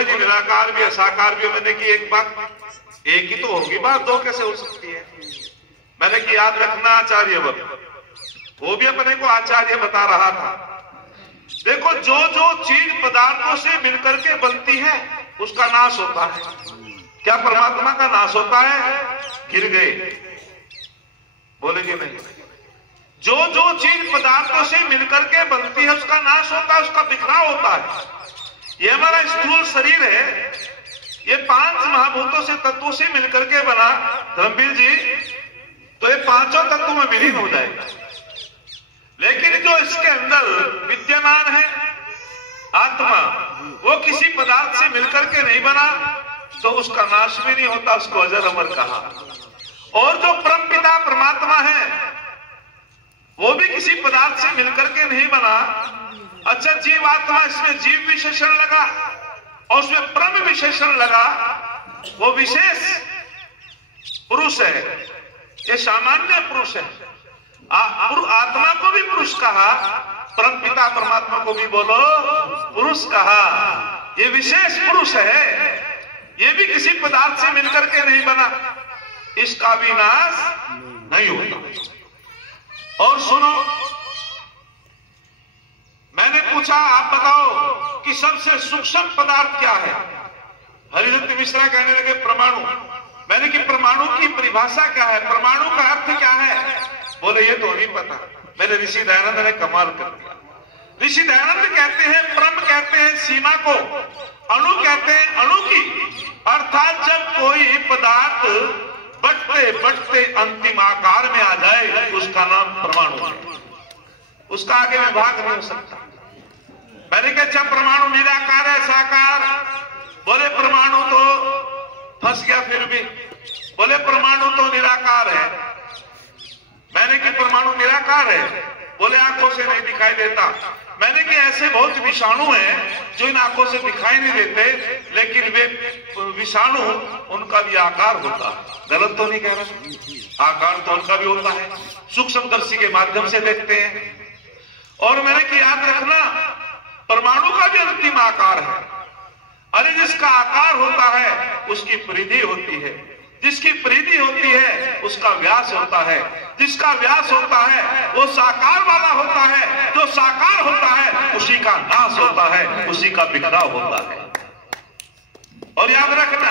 बोले जी निराकार भी है साकार भी है। मैंने कि एक बात एक ही तो होगी बात, दो कैसे हो सकती है? मैंने कि याद रखना आचार्य वो भी अपने को आचार्य बता रहा था। देखो जो जो चीज पदार्थों से मिलकर के बनती है उसका नाश होता है। क्या परमात्मा का नाश होता है? गिर गए, बोलेंगे नहीं। जो जो चीज पदार्थों से मिलकर के बनती है उसका नाश होता है, उसका बिखराव होता है। ये हमारा स्थूल शरीर है, ये 5 महाभूतों से तत्वों से मिलकर के बना धर्मवीर जी, तो ये 5 तत्वों में विलीन हो जाएगा। लेकिन जो इसके अंदर विद्यमान है आत्मा, वो किसी पदार्थ से मिलकर के नहीं बना तो उसका नाश भी नहीं होता, उसको अजर अमर कहा। और जो परमपिता परमात्मा है वो भी किसी पदार्थ से मिलकर के नहीं बना। अच्छा जीवात्मा, इसमें जीव विशेषण लगा और उसमें परम विशेषण लगा, वो विशेष पुरुष है, ये सामान्य पुरुष है। आत्मा को भी पुरुष कहा, परमपिता परमात्मा को भी बोलो पुरुष कहा। ये विशेष पुरुष है, ये भी किसी पदार्थ से मिलकर के नहीं बना, इसका भी नाश नहीं होता। और सुनो, मैंने पूछा आप बताओ कि सबसे सूक्ष्म पदार्थ क्या है? हरिदत्त मिश्रा कहने लगे परमाणु। मैंने कि परमाणु की परिभाषा क्या है, परमाणु का अर्थ क्या है? बोले ये तो नहीं पता। मेरे ऋषि दयानंद ने कमाल कर दिया। ऋषि दयानंद कहते हैं परम कहते हैं सीमा को, अणु कहते हैं अणु की, अर्थात जब कोई पदार्थ बढ़ते बढ़ते अंतिम आकार में आ जाए उसका नाम परमाणु है, उसका आगे विभाग नहीं हो सकता। मैंने कहा अच्छा परमाणु निराकार है साकार? बोले परमाणु तो फंस गया। फिर भी बोले परमाणु तो निराकार है। मैंने कि परमाणु निराकार है? बोले आंखों से नहीं दिखाई देता। मैंने कि ऐसे बहुत विषाणु हैं जो इन आंखों से दिखाई नहीं देते, लेकिन वे विषाणु उनका भी आकार होता है। गलत तो नहीं कह रहा, आकार तो उनका भी होता है, सूक्ष्मदर्शी के माध्यम से देखते हैं। और मैंने कि याद रखना परमाणु का भी अंतिम आकार है। अरे जिसका आकार होता है उसकी परिधि होती है, जिसकी परिधि होती है उसका व्यास होता है, जिसका व्यास होता है वो साकार वाला होता है, जो साकार होता है उसी का नाश होता है, उसी का बिखराव होता है। और याद रखना,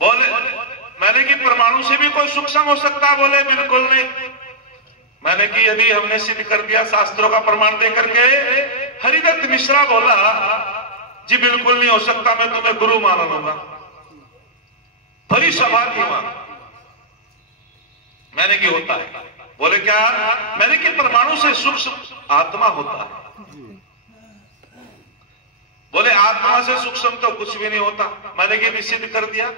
बोले मैंने कि परमाणु से भी कोई सूक्ष्म हो सकता? बोले बिल्कुल नहीं। मैंने कि यदि हमने सिद्ध कर दिया शास्त्रों का प्रमाण देकर के, हरिदत्त मिश्रा बोला जी बिल्कुल नहीं हो सकता, मैं तुम्हें गुरु मान लूंगा। भरी सभा की मां। मैंने कि होता है? बोले क्या? मैंने कि परमाणु से सूक्ष्म आत्मा होता है। बोले आत्मा से सूक्ष्म तो कुछ भी नहीं होता। मैंने कि भी सिद्ध कर दिया।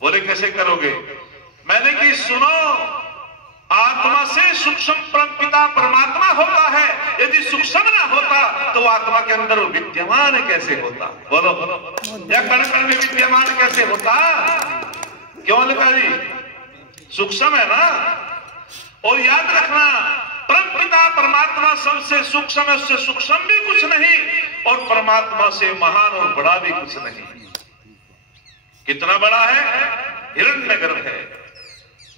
बोले कैसे करोगे? मैंने कि सुनो, आत्मा से सूक्ष्म परमपिता परमात्मा होता है, यदि सूक्ष्म ना होता तो आत्मा के अंदर विद्यमान कैसे होता? बोलो या कण कण में विद्यमान कैसे होता? क्यों लिखा जी? सूक्ष्म है ना। और याद रखना परमपिता परमात्मा सबसे सूक्ष्म है, उससे सूक्ष्म भी कुछ नहीं और परमात्मा से महान और बड़ा भी कुछ नहीं। कितना बड़ा है? हिरण्यगर्भ है,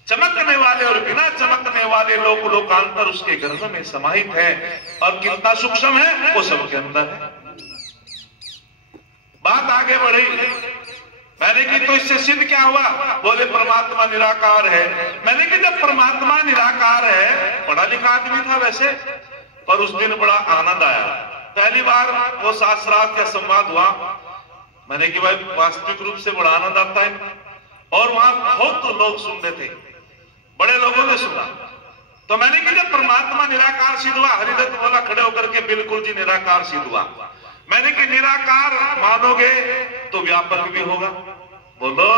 चमकने वाले और बिना चमकने वाले लोक लोकांतर उसके गर्भ में समाहित है। और कितना सूक्ष्म है वो सबके अंदर है। बात आगे बढ़ी। मैंने कि तो इससे सिद्ध क्या हुआ? बोले परमात्मा निराकार है। मैंने कि जब परमात्मा निराकार है, पढ़ा लिखा आदमी था वैसे, पर उस दिन बड़ा आनंद आया। पहली बार वो शास्त्रार्थ का संवाद हुआ। मैंने कि भाई वास्तविक रूप से बड़ा आनंद आता है। और वहां बहुत लोग सुनते थे, बड़े लोगों ने सुना। तो मैंने कि जब परमात्मा निराकार सिद्ध हुआ, हरिदत्त बोला खड़े होकर के बिल्कुल जी निराकार सिद्ध हुआ। मैंने कि निराकार मानोगे तो व्यापक भी होगा, बोलो।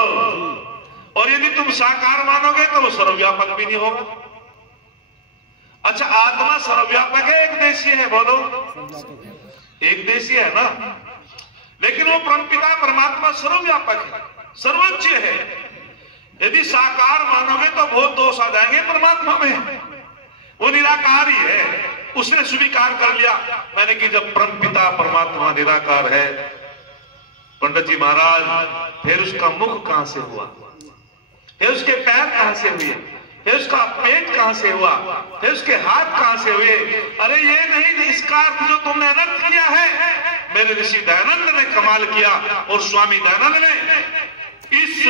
और यदि तुम साकार मानोगे तो वो सर्वव्यापक भी नहीं होगा। अच्छा आत्मा सर्वव्यापक है एक देशीय है? बोलो एक देशीय है ना। लेकिन वो परमपिता परमात्मा सर्वव्यापक है, सर्वोच्च है। यदि साकार मानोगे तो बहुत दोष आ जाएंगे परमात्मा में, वो निराकार ही है। उसने स्वीकार कर लिया। मैंने कि जब परम पिता परमात्मा निराकार है, पंडित जी महाराज, फिर उसका मुख कहां से हुआ, फिर उसके पैर कहां से हुए, फिर उसका पेट कहां से हुआ, फिर उसके हाथ कहां से हुए? अरे ये नहीं, इसका अर्थ जो तुमने अनर्थ किया है, मेरे ऋषि दयानंद ने कमाल किया। और स्वामी दयानंद ने इस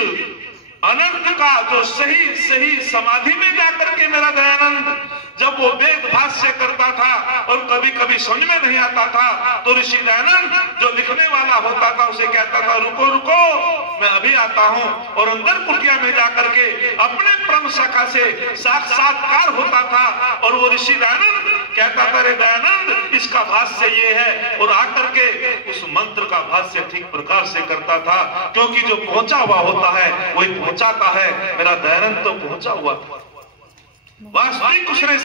अनर्थ का जो सही समाधि में जाकर के मेरा दयानंद जब वो वेद भाष्य करता था और कभी कभी समझ में नहीं आता था, तो ऋषि दयानंद जो लिखने वाला होता था उसे कहता था, रुको रुको मैं अभी आता हूं। और अंदर कुटिया में जाकर के अपने परम सखा से साक्षात्कार होता था और वो ऋषि दयानंद कहता था, रे दयानंद इसका भाष्य ये है, और आकर के उस मंत्र का भाष्य ठीक प्रकार से करता था, क्योंकि जो पहुंचा हुआ होता है वही पहुंचाता है। मेरा दयानंद तो पहुंचा हुआ था, वास्तविक उसने